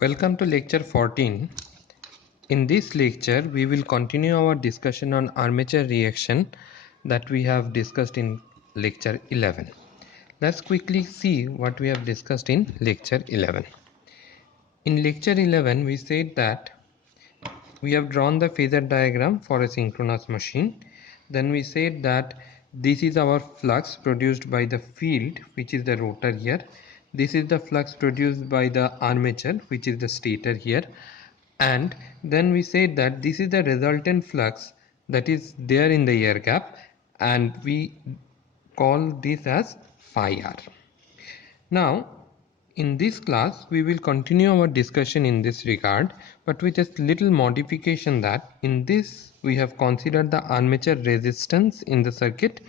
Welcome to lecture 14. In this lecture, we will continue our discussion on armature reaction that we have discussed in lecture 11. Let's quickly see what we have discussed in lecture 11. In lecture 11, we said that we have drawn the phasor diagram for a synchronous machine. Then we said that this is our flux produced by the field, which is the rotor here. This is the flux produced by the armature, which is the stator here. And then we said that this is the resultant flux that is there in the air gap, and we call this as phi r. Now in this class we will continue our discussion in this regard, but with a little modification, that in this we have considered the armature resistance in the circuit,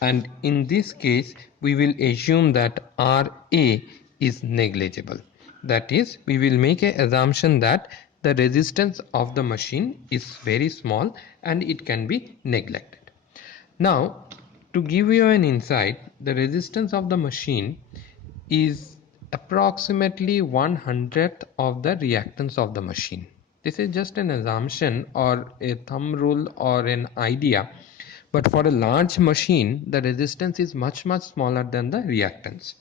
and in this case we will assume that Ra is negligible. That is, we will make an assumption that the resistance of the machine is very small and it can be neglected. Now, to give you an insight, the resistance of the machine is approximately 1/100th of the reactance of the machine. This is just an assumption or a thumb rule or an idea, but for a large machine the resistance is much smaller than the reactance.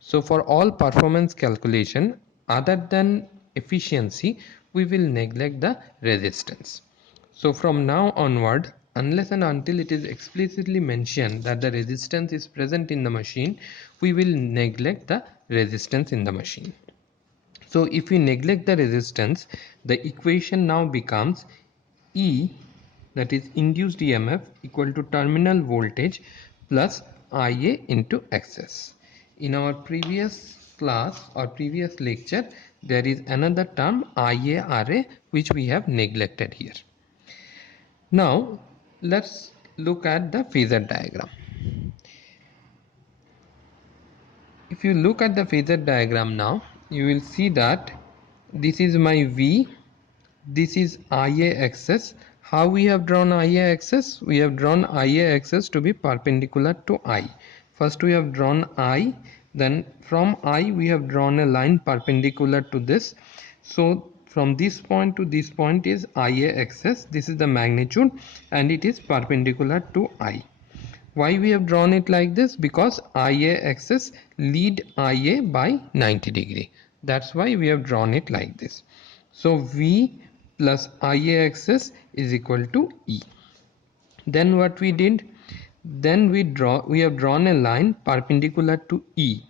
So for all performance calculation other than efficiency, we will neglect the resistance. So from now onward, unless and until it is explicitly mentioned that the resistance is present in the machine, we will neglect the resistance in the machine. So if we neglect the resistance, the equation now becomes E, that is induced EMF, equal to terminal voltage plus IA into Xs. In our previous class or previous lecture, there is another term IARA which we have neglected here. Now let's look at the phasor diagram. If you look at the phasor diagram now, you will see that this is my V, this is IA axis. How we have drawn IA axis? We have drawn IA axis to be perpendicular to I. First we have drawn I, then from I we have drawn a line perpendicular to this. So from this point to this point is IA axis. This is the magnitude and it is perpendicular to I. Why we have drawn it like this? Because IA axis lead IA by 90 degree. That's why we have drawn it like this. So V plus IA axis is equal to E. Then what we did? Then we have drawn a line perpendicular to E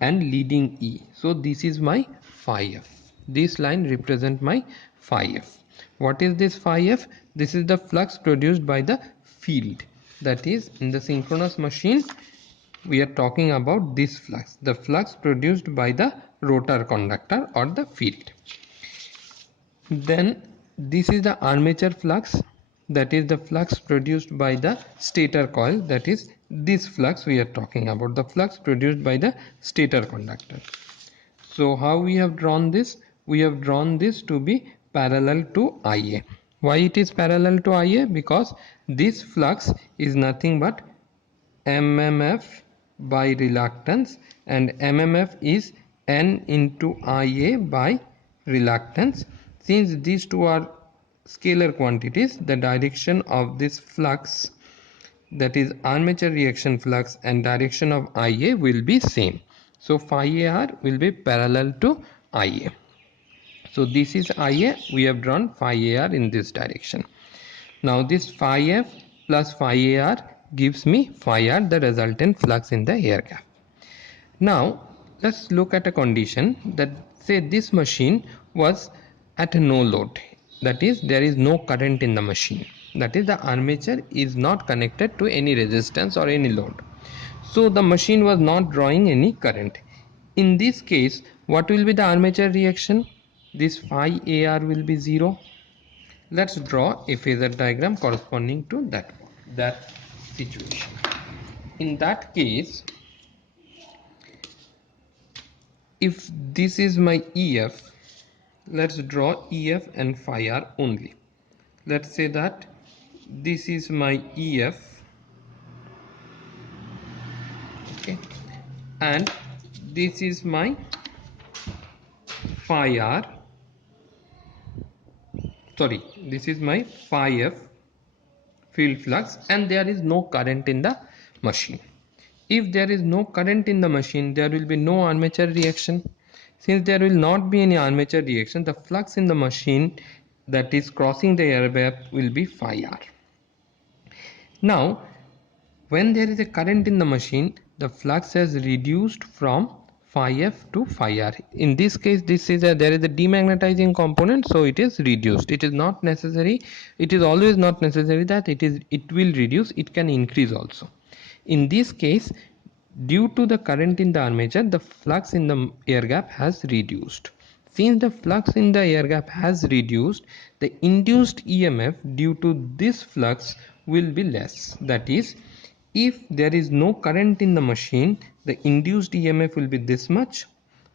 and leading E. So this is my phi f. This line represent my phi f. What is this phi f? This is the flux produced by the field. That is, in the synchronous machine we are talking about this flux, the flux produced by the rotor conductor or the field. Then this is the armature flux, that is the flux produced by the stator coil. That is this flux we are talking about, the flux produced by the stator conductor. So how we have drawn this? We have drawn this to be parallel to IA. Why it is parallel to IA? Because this flux is nothing but MMF by reluctance, and MMF is N into IA by reluctance. Since these two are scalar quantities, the direction of this flux, that is armature reaction flux, and direction of IA will be same. So phi AR will be parallel to IA. So this is IA, we have drawn phi AR in this direction. Now this phi F plus phi AR gives me phi R, the resultant flux in the air gap. Now let's look at a condition that say this machine was at no load, that is there is no current in the machine, that is the armature is not connected to any resistance or any load, so the machine was not drawing any current. In this case, what will be the armature reaction? This phi AR will be 0. Let's draw a phasor diagram corresponding to that situation. In that case, if this is my EF, let's draw EF and phi R only. Let's say that this is my EF, okay, and this is my phi r, sorry, this is my phi f field flux, and there is no current in the machine. If there is no current in the machine, there will be no armature reaction. Since there will not be any armature reaction, the flux in the machine that is crossing the air gap will be phi r. Now, when there is a current in the machine, the flux has reduced from phi f to phi r. In this case, there is a demagnetizing component, so it is reduced. It is not necessary. It is always not necessary that it will reduce. It can increase also. In this case, due to the current in the armature, the flux in the air gap has reduced. Since the flux in the air gap has reduced, the induced EMF due to this flux will be less. That is, if there is no current in the machine, the induced EMF will be this much.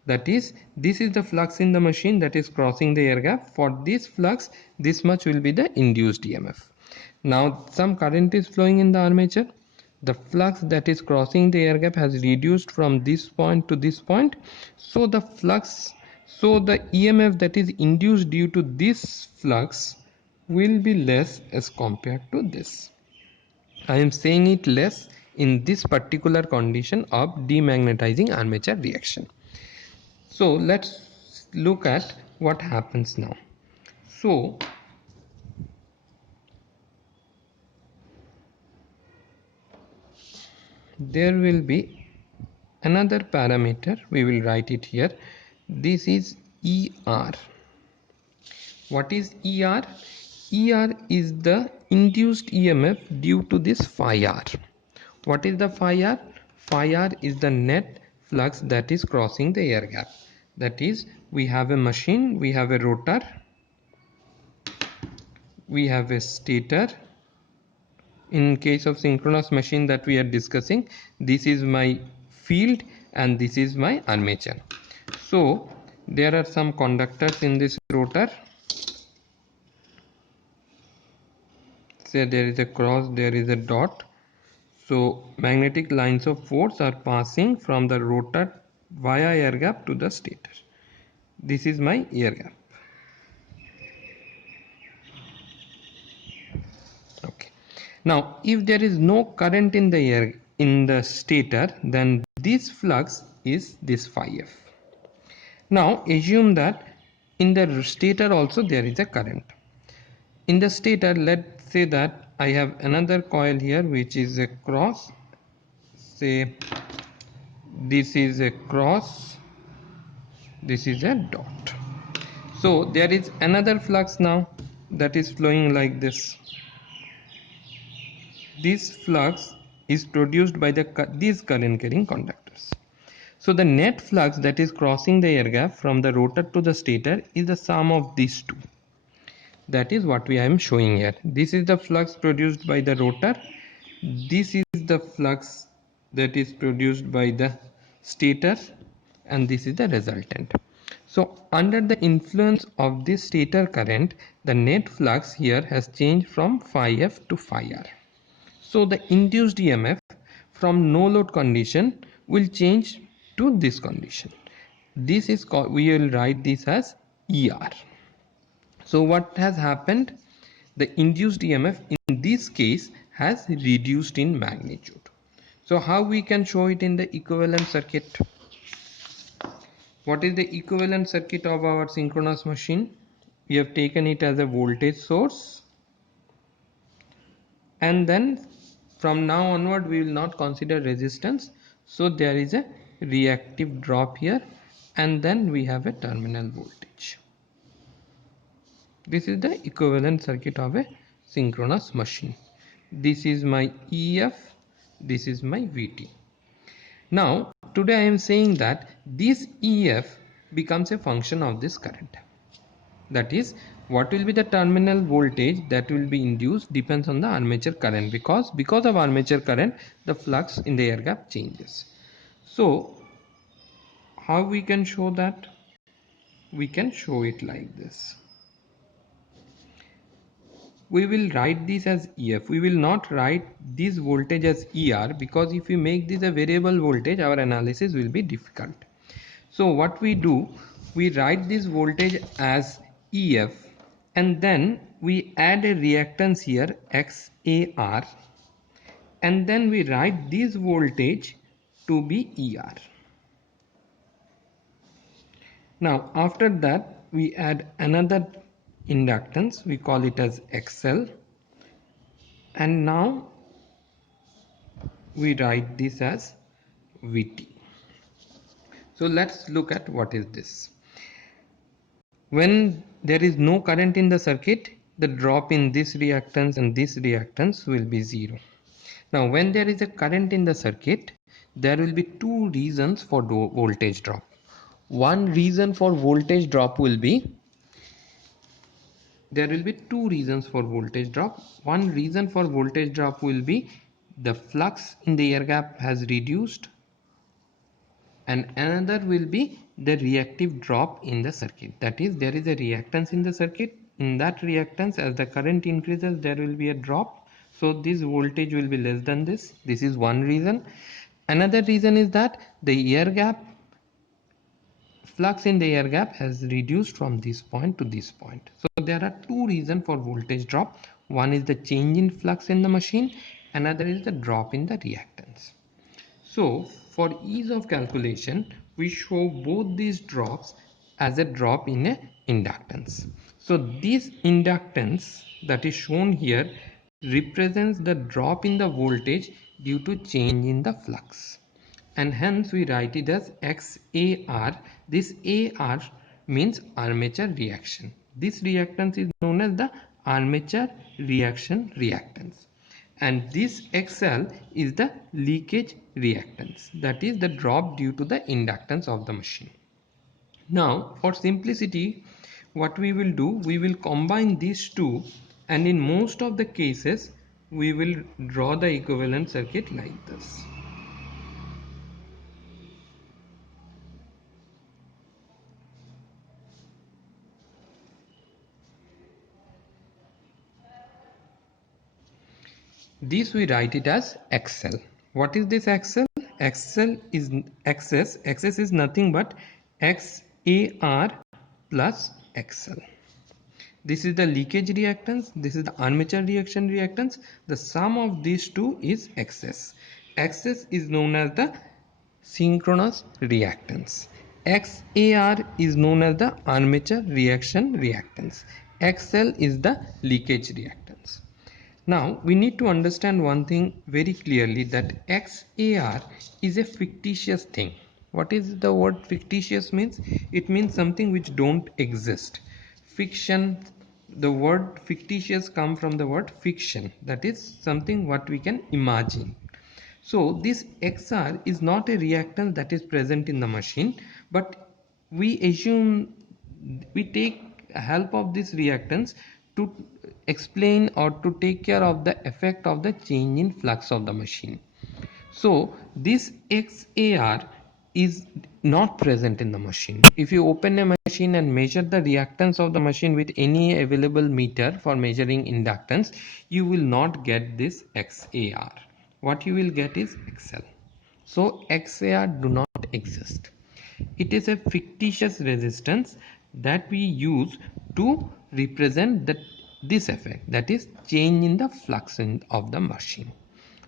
That is, this is the flux in the machine that is crossing the air gap. For this flux, this much will be the induced EMF. Now, some current is flowing in the armature. The flux that is crossing the air gap has reduced from this point to this point. So the EMF that is induced due to this flux will be less as compared to this. I am saying it less in this particular condition of demagnetizing armature reaction. So let's look at what happens now. So there will be another parameter, we will write it here. This is ER. What is ER? ER is the induced EMF due to this phi r. What is the phi r? Phi r is the net flux that is crossing the air gap. That is, we have a machine, we have a rotor, we have a stator. In case of synchronous machine that we are discussing, this is my field and this is my armature. So there are some conductors in this rotor. Say there is a cross, there is a dot. So magnetic lines of force are passing from the rotor via air gap to the stator. This is my air gap. Okay. Now, if there is no current in the stator, then this flux is this phi f. Now, assume that in the stator also there is a current. In the stator, let's say that I have another coil here which is a cross. Say this is a cross, this is a dot. So there is another flux now that is flowing like this. This flux is produced by these current carrying conductors. So the net flux that is crossing the air gap from the rotor to the stator is the sum of these two. That is what I am showing here. This is the flux produced by the rotor. This is the flux that is produced by the stator, and this is the resultant. So under the influence of this stator current, the net flux here has changed from phi f to phi r. So the induced EMF from no load condition will change to this condition. This is called, we will write this as ER. So what has happened? The induced EMF in this case has reduced in magnitude. So how we can show it in the equivalent circuit? What is the equivalent circuit of our synchronous machine? We have taken it as a voltage source, and then from now onward we will not consider resistance. So there is a reactive drop here, and then we have a terminal voltage. This is the equivalent circuit of a synchronous machine. This is my EF, this is my VT. Now today I am saying that this EF becomes a function of this current. That is, what will be the terminal voltage that will be induced depends on the armature current, because of armature current the flux in the air gap changes. So how we can show that? We can show it like this. We will write this as EF. We will not write this voltage as ER, because if we make this a variable voltage, our analysis will be difficult. So what we do, we write this voltage as EF, and then we add a reactance here XAR, and then we write this voltage to be ER. Now after that we add another inductance, we call it as XL, and now we write this as Vt. So let's look at what is this. When there is no current in the circuit, the drop in this reactance and this reactance will be 0. Now when there is a current in the circuit, there will be two reasons for voltage drop. One reason for voltage drop will be, there will be two reasons for voltage drop. One reason for voltage drop will be the flux in the air gap has reduced, and another will be the reactive drop in the circuit. That is, there is a reactance in the circuit. In that reactance, as the current increases, there will be a drop, so this voltage will be less than this. This is one reason. Another reason is that the air gap, flux in the air gap has reduced from this point to this point. So there are two reasons for voltage drop. One is the change in flux in the machine, another is the drop in the reactance. So for ease of calculation, we show both these drops as a drop in a inductance. So this inductance that is shown here represents the drop in the voltage due to change in the flux, and hence we write it as XAR. This AR means armature reaction. This reactance is known as the armature reaction reactance, and this XL is the leakage reactance, that is the drop due to the inductance of the machine. Now for simplicity, what we will do, we will combine these two, and in most of the cases we will draw the equivalent circuit like this. This we write it as XL. What is this XL? XL is XS. XS is nothing but XAR plus XL. This is the leakage reactance. This is the armature reaction reactance. The sum of these two is XS. XS is known as the synchronous reactance. XAR is known as the armature reaction reactance. XL is the leakage reactance. Now we need to understand one thing very clearly, that XAR is a fictitious thing. What is the word fictitious means? It means something which don't exist. Fiction, the word fictitious come from the word fiction, that is something what we can imagine. So this XR is not a reactance that is present in the machine, but we assume, we take help of this reactance to explain or to take care of the effect of the change in flux of the machine. So this XAR is not present in the machine. If you open a machine and measure the reactance of the machine with any available meter for measuring inductance, you will not get this XAR. What you will get is XL. So XAR do not exist. It is a fictitious resistance that we use to represent this effect, that is change in the flux of the machine.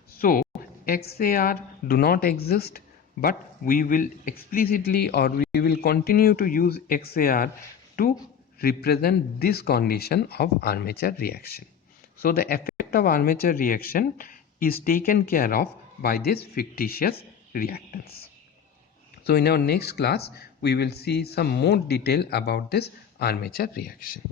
So XAR do not exist, but we will explicitly, or we will continue to use XAR to represent this condition of armature reaction. So the effect of armature reaction is taken care of by this fictitious reactance. So in our next class, we will see some more detail about this armature reaction.